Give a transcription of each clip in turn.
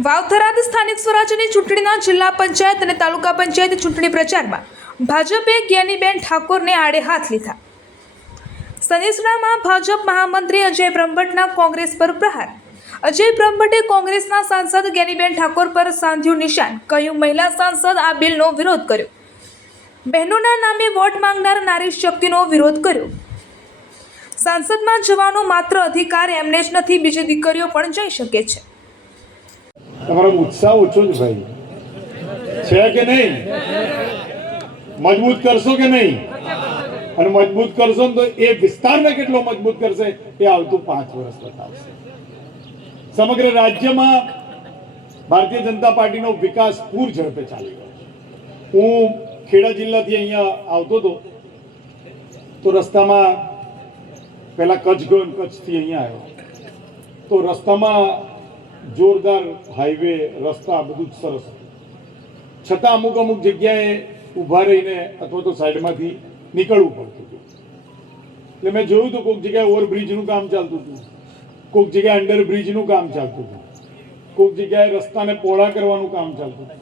વાવથરાદ સ્થાનિક સ્વરાજ્યની ચૂંટણીના જિલ્લા પંચાયત અને તાલુકા પંચાયત ચૂંટણી પ્રચારમાં ભાજપે જ્ઞાનીબેન ઠાકોરને આડે હાથ લીધા। સનેસડામાં ભાજપ મહામંત્રી અજય બ્રહ્મભટ્ટના કોંગ્રેસ પર પ્રહાર। અજય બ્રહ્મભટ્ટે કોંગ્રેસના સાંસદ જ્ઞાનીબેન ઠાકોર પર સાધ્યું નિશાન, કહ્યું મહિલા સાંસદ આ બિલનો વિરોધ કર્યો। બહેનોના નામે વોટ માંગનાર નારી શક્તિનો વિરોધ કર્યો। સાંસદમાં જવાનો માત્ર અધિકાર એમને જ નથી, બીજી દીકરીઓ પણ જઈ શકે છે। તમારો ઉત્સાહ ઓછો જ ભાઈ છે કે નહીં? મજબૂત કરશો કે નહીં? અને મજબૂત કરશો તો એ વિસ્તારને કેટલો મજબૂત કરશે એ આવતું 5 વર્ષ બતાવશે। સમગ્ર રાજ્યમાં ભારતીય જનતા પાર્ટીનો વિકાસ પૂર ઝડપે ચાલી રહ્યો છે। હું ખેડા જિલ્લાથી અહીંયા આવતો હતો તો રસ્તામાં પહેલા કચ્છ ગયો, કચ્છથી અહીંયા આવ્યો તો રસ્તામાં જોરદાર હાઈવે, રસ્તા બધું જ સરસ, છતાં અમુક જગ્યાએ ઊભા રહીને અથવા તો સાઈડમાંથી નીકળવું પડતું હતું। એટલે મેં જોયું તો કોઈક જગ્યાએ ઓવરબ્રિજનું કામ ચાલતું હતું, કોઈક જગ્યાએ અંડરબ્રિજનું કામ ચાલતું હતું, કોઈક જગ્યાએ રસ્તાને પહોળા કરવાનું કામ ચાલતું હતું।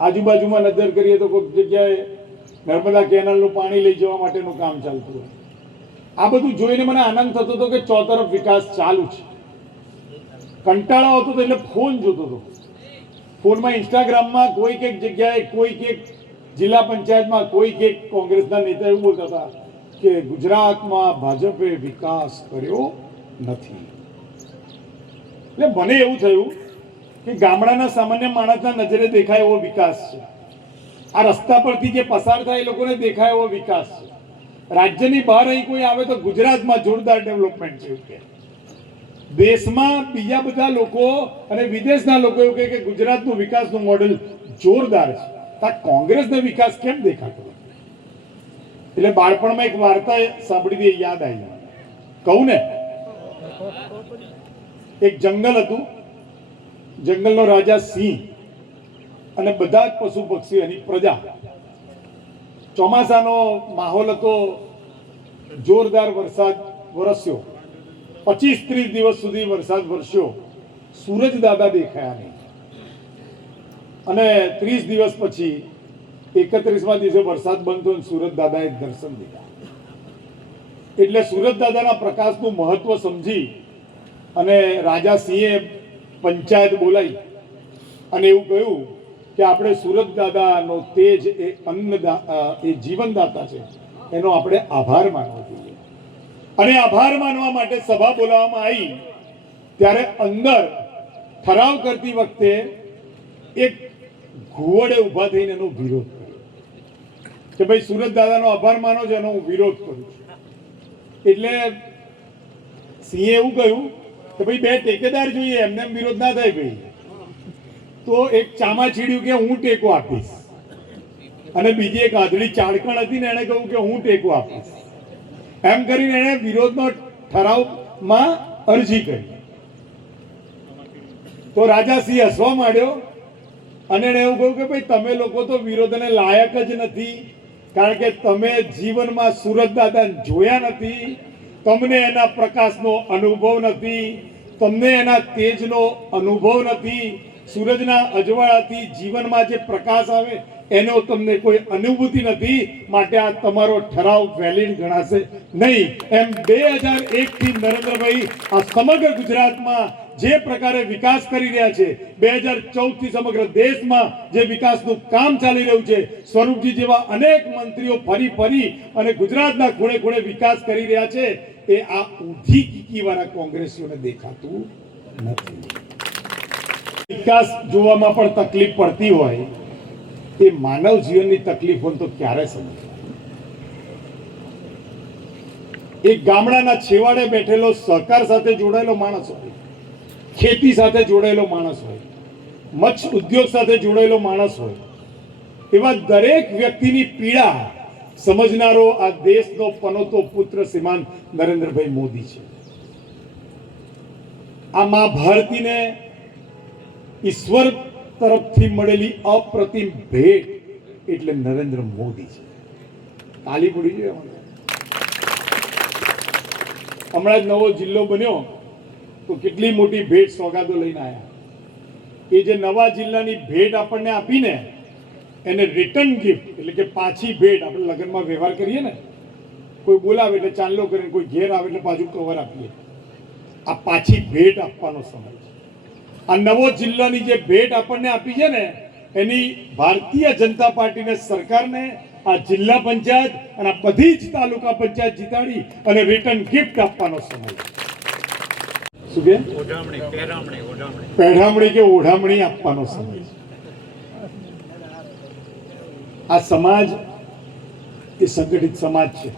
આજુબાજુમાં નજર કરીએ તો કોઈક જગ્યાએ નર્મદા કેનાલનું પાણી લઈ જવા માટેનું કામ ચાલતું હતું। આ બધું જોઈને મને આનંદ થતો હતો કે ચોતરફ વિકાસ ચાલુ છે। કંટાળો આવતો હતો એટલે ફોન જોતો હતો। ફોનમાં ઇન્સ્ટાગ્રામમાં કોઈક એક જગ્યાએ, કોઈક એક જિલ્લા પંચાયતમાં કોઈક એક કોંગ્રેસના નેતા એવું બોલતા હતા કે ગુજરાતમાં ભાજપે વિકાસ કર્યો નથી। એટલે મને એવું થયું કે ગામડાના સામાન્ય માણસના નજરે દેખાય એવો વિકાસ છે, આ રસ્તા પરથી જે પસાર થાય એ લોકોને દેખાય એવો વિકાસ છે। રાજ્યની બહાર અહીં કોઈ આવે તો ગુજરાતમાં જોરદાર ડેવલપમેન્ટ છે એવું કે। દેશમાં બીજા બધા લોકો અને વિદેશના લોકો એવું કહે કે ગુજરાતનું વિકાસનું મોડેલ જોરદાર છે, તો કોંગ્રેસનો વિકાસ કેમ દેખાતો? એટલે બાળપણમાં એક વાર્તા સાંભળી હતી, યાદ આવી, કહું ને? એક જંગલ હતું, જંગલનો રાજા સિંહ અને બધા જ પશુ પક્ષી એની પ્રજા। ચોમાસાનો માહોલ હતો, જોરદાર વરસાદ વરસ્યો, 25-30 દિવસ સુધી વરસાદ વરસ્યો, સૂરજ દાદા દેખાયા નહીં અને 30 દિવસ પછી 31મા દિવસે વરસાદ બંધ થયો, સૂરજ દાદાએ દર્શન દીધા। એટલે સૂરજ દાદાના પ્રકાશનું મહત્વ સમજી અને રાજા સિંહે પંચાયત બોલાવી અને એવું કહ્યું કે આપણે સૂરજ દાદાનો તેજ એ જીવનદાતા છે, એનો આપણે આભાર માનવો જોઈએ। અને આભાર માનવા માટે સભા બોલાવવામાં આવી ત્યારે અંદર ઠરાવ કરતી વખતે એક ઘુવડે ઊભા થઈને એનો વિરોધ કર્યો કે ભાઈ સૂરજ દાદાનો આભાર માનો છો, એનો હું વિરોધ કરું છું। એટલે સિંહે એવું કહ્યું કે ભાઈ બે ટેકેદાર જોઈએ, એમને એમ વિરોધ ના થાય ભાઈ। તો એક ચામા છીડ્યું કે હું ટેકો આપીશ અને બીજી એક આંધળી ચાળકણ હતી ને એને કહ્યું કે હું ટેકો આપીશ। એમ કરીને એને વિરોધનો ઠરાવમાં અરજી કરી તો રાજા સિંહ હસવા માંડ્યો અને એને એવું કહ્યું કે ભાઈ તમે લોકો તો વિરોધને લાયક જ નથી, કારણ કે તમે જીવનમાં સૂરજ દાદાને જોયા નથી, તમને એના પ્રકાશનો અનુભવ નથી, તમને એના તેજનો અનુભવ નથી, સૂરજના અજવાળાથી જીવનમાં જે પ્રકાશ આવે એનો તમને કોઈ અનુભૂતિ નથી, માટે આ તમારો ઠરાવ વેલિડ ગણાશે નહીં। એમ 2001 થી નરેન્દ્રભાઈ આ સમગ્ર ગુજરાતમાં જે પ્રકારે વિકાસ કરી રહ્યા છે, 2014 થી સમગ્ર દેશમાં જે વિકાસનું કામ ચાલી રહ્યું છે, સ્વરૂપજી જેવા અનેક મંત્રીઓ ફરી અને ગુજરાતના ખૂણે ખૂણે વિકાસ કરી રહ્યા છે, એ આ ઊંધી કીકીવાળા કોંગ્રેસીઓને દેખાતું નથી। વિકાસ જોવામાં પણ તકલીફ પડતી હોય, એ માનવ જીવનની તકલીફો તો ક્યારે સમજે? એક ગામડાના છેવાડે બેઠેલો સહકાર સાથે જોડાયેલો માણસ હોય, ખેતી સાથે જોડાયેલો માણસ હોય, મત્સ્ય ઉદ્યોગ સાથે જોડાયેલો માણસ હોય, એવા દરેક વ્યક્તિની પીડા સમજનારો આ દેશનો પનોતો પુત્ર શ્રીમાન નરેન્દ્રભાઈ મોદી છે। આ મા ભારતીને ઈશ્વર તરફથી મળેલી અપ્રતિમ ભેટ એટલે નરેન્દ્ર મોદી છે। તાલી પડી જોઈએ। હમણાં જ નવો જિલ્લો બન્યો તો કેટલી મોટી ભેટ સોગાદો લઈને આવ્યા। એ જે નવા જિલ્લાની ભેટ આપણને આપીને એને રિટર્ન ગિફ્ટ એટલે કે પાછી ભેટ આપણે લગ્નમાં વ્યવહાર કરીએ ને, કોઈ બોલાવે એટલે ચાંદલો કરીને, કોઈ ઘેર આવે એટલે પાછું કવર આપીએ, આ પાછી ભેટ આપવાનો સમય છે. આ નવો જિલ્લાની જે ભેટ આપણને આપી છે ને, એની ભારતીય જનતા પાર્ટીને સરકારને આ જિલ્લા પંચાયત અને આ બધી જ તાલુકા પંચાયત જીતાડી અને રિટર્ન ગિફ્ટ આપવાનો સમય છે. શું કે પહેરામણી કે ઓઢામણી આપવાનો સમય છે. આ સમાજ એ સંગઠિત સમાજ છે.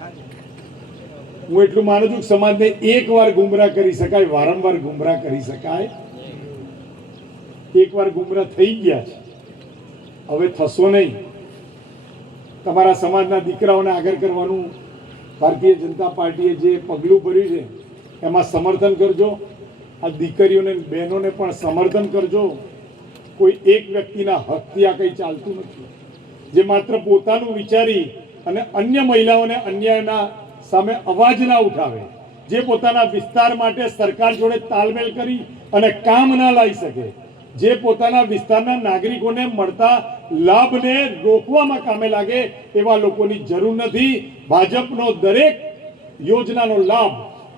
હું એટલું માનું છું કે સમાજને એકવાર ગુમરાહ કરી શકાય, વારંવાર ગુમરાહ કરી શકાય. એકવાર ગુમરાહ થઈ ગયા છે, હવે થશો નહીં. તમારા સમાજના દીકરાઓને આગળ કરવાનું ભારતીય જનતા પાર્ટીએ જે પગલું ભર્યું છે એમાં સમર્થન કરજો. આ દીકરીઓને બહેનોને પણ સમર્થન કરજો. કોઈ એક વ્યક્તિના હકથી આ કંઈ ચાલતું નથી, જે માત્ર પોતાનું વિચારી અને અન્ય મહિલાઓને અન્યાયના સામે અવાજ ના ઉઠાવે, જે પોતાના વિસ્તાર માટે સરકાર જોડે તાલમેલ કરી અને કામ ના લાવી શકે, જે પોતાના વિસ્તારના નાગરિકોને મળતા લાભને રોકવામાં કામે લાગે, એવા લોકોની જરૂર નથી. ભાજપનો દરેક યોજનાનો લાભ,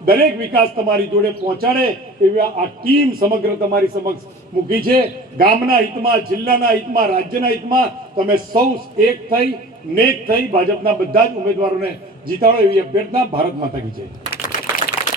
દરેક વિકાસ તમારી જોડે પહોંચાડે એવી આ ટીમ સમગ્ર તમારી સમક્ષ મૂકી છે. ગામના હિતમાં, જિલ્લાના હિતમાં, રાજ્યના હિતમાં તમે સૌ એક થઈ, નેક થઈ ભાજપના બધા જ ઉમેદવારોને જીતાડો એવી અભ્યર્થના. ભારત માતા કી જય.